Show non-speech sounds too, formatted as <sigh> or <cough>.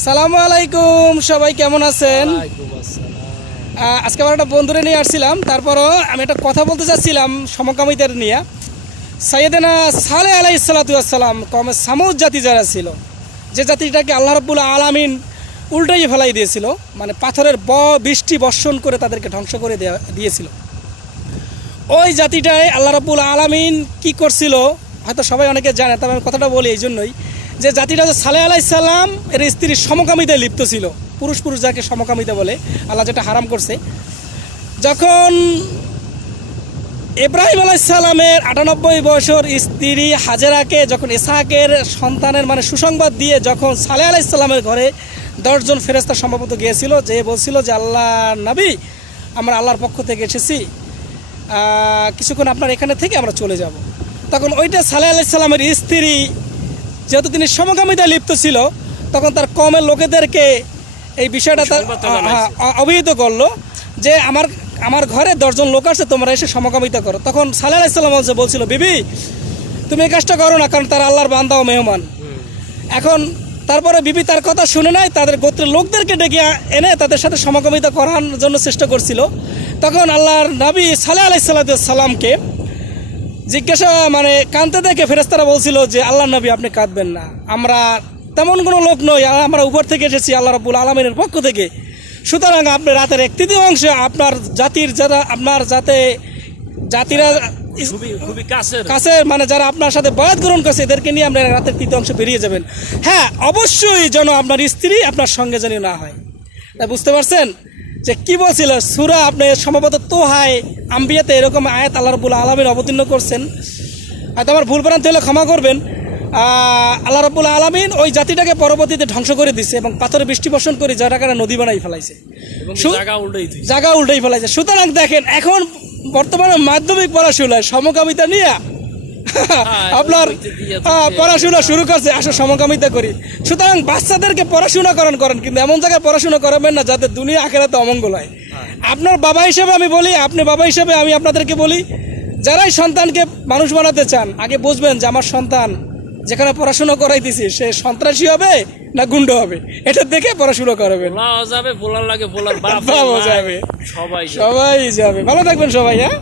সালামু আলাইকুম সবাই কেমন আছেন? আজকে আমার একটা বন্ধুরে নিয়ে আসছিলাম তারপরও আমি একটা কথা বলতে চাচ্ছিলাম সমকামিতার নিয়ে। সাইয়েদেনা সালে আলাই সালাতাম কমে সামুদ জাতি যারা ছিল যে জাতিটাকে আল্লাহ রব্বুল আলামিন উল্টাই ফেলাই দিয়েছিল মানে পাথরের ব বৃষ্টি বর্ষণ করে তাদেরকে ধ্বংস করে দেয়া দিয়েছিল। ওই জাতিটায় আল্লাহ রাব্বুল আলামিন কি করছিল হয়তো সবাই অনেকে জানে তবে আমি কথাটা বলি এই জন্যই। যে জাতিটা যে সালে আলাইসাল্লাম এর স্ত্রীর সমকামিতায় লিপ্ত ছিল। পুরুষ পুরুষ যাকে সমকামিতা বলে, আল্লাহ যেটা হারাম করছে। যখন ইব্রাহিম আলাইসাল্লামের আটানব্বই বছর স্ত্রী হাজেরাকে, যখন ইসাহাকের সন্তানের মানে সুসংবাদ দিয়ে যখন সালে আলাইসাল্লামের ঘরে দশজন ফেরেস্তা সম্ভবত গিয়েছিল, যে বলছিল যে আল্লাহ নবী, আমরা আল্লাহর পক্ষ থেকে এসেছি। কিছুক্ষণ আপনার এখানে থেকে আমরা চলে যাব। তখন ওইটা সালে আলাইসাল্লামের স্ত্রী যেহেতু তিনি সমকামিতায় লিপ্ত ছিল তখন তার কমের লোকেদেরকে এই বিষয়টা তার অবহিত করল যে আমার আমার ঘরে দশজন লোক আছে তোমরা এসে সমকামিতা করো। তখন সালে আলাইসাল্লাম বলছে বলছিল বিবি তুমি এই কাজটা করো না কারণ তার আল্লাহর বান্দা ও মেহমান। এখন তারপরে বিবি তার কথা শুনে নাই তাদের গোত্রের লোকদেরকে ডেকে এনে তাদের সাথে সমকামিতা করার জন্য চেষ্টা করছিল। তখন আল্লাহর নবী সালে আলাইসাল্লামকে জিজ্ঞাসা মানে কানতে দেখে ফেরেস্তারা বলছিল যে আল্লাহ নবী আপনি কাঁদবেন না। আমরা তেমন কোনো লোক নই। আমরা উপর থেকে এসেছি আল্লাহ রাবুল আলমিনের পক্ষ থেকে। সুতরাং আপনি রাতের এক তৃতীয় অংশে আপনার জাতির যারা আপনার যাতে জাতিরা কাছে মানে যারা আপনার সাথে বয়াত গ্রহণ করছে এদেরকে নিয়ে আপনার রাতের তৃতীয় অংশে বেরিয়ে যাবেন। হ্যাঁ অবশ্যই যেন আপনার স্ত্রী আপনার সঙ্গে যেন না হয়। তাই বুঝতে পারছেন? যে কি বলছিল? সুরা আপনি সম্ভবত তো তোহায় আম্বিয়াতে এরকম আয়াত আল্লাহ রবুল আলমিন অবতীর্ণ করছেন। হয়তো আমার ভুল ভ্রান্তি হলে ক্ষমা করবেন। আল্লাহ রবুল আলমিন ওই জাতিটাকে পরবর্তীতে ধ্বংস করে দিছে এবং পাথরে বৃষ্টি বর্ষণ করে যারা নদী বানাই ফেলাইছে। জায়গা উল্টাই ফেলাইছে। সুতরাং দেখেন এখন বর্তমানে মাধ্যমিক পড়াশোনায় সমকামিতা নিয়ে আপনার দিয়ে তো আহ, পড়াশোনা শুরু করছে আসো সমকামিতা করি। সুতরাং বাচ্চাদেরকে পড়াশোনা করেন করেন কিন্তু এমন জায়গায় পড়াশোনা করাবেন না যাতে দুনিয়া আখেরাতে অমঙ্গল হয়। আপনার বাবা হিসেবে আমি বলি আপনি বাবা হিসেবে আমি আপনাদেরকে বলি যারাই সন্তানকে মানুষ বানাতে চান আগে বুঝবেন যে আমার সন্তান যেখানে পড়াশোনা করাইতেছি সে সন্ত্রাসী হবে না গুন্ড হবে? এটা দেখে পড়াশোনা করাবেন। যাবে লাগে <laughs> বাপ যাবে। সবাই সবাই যাবে। ভালো থাকবেন সবাই হ্যাঁ?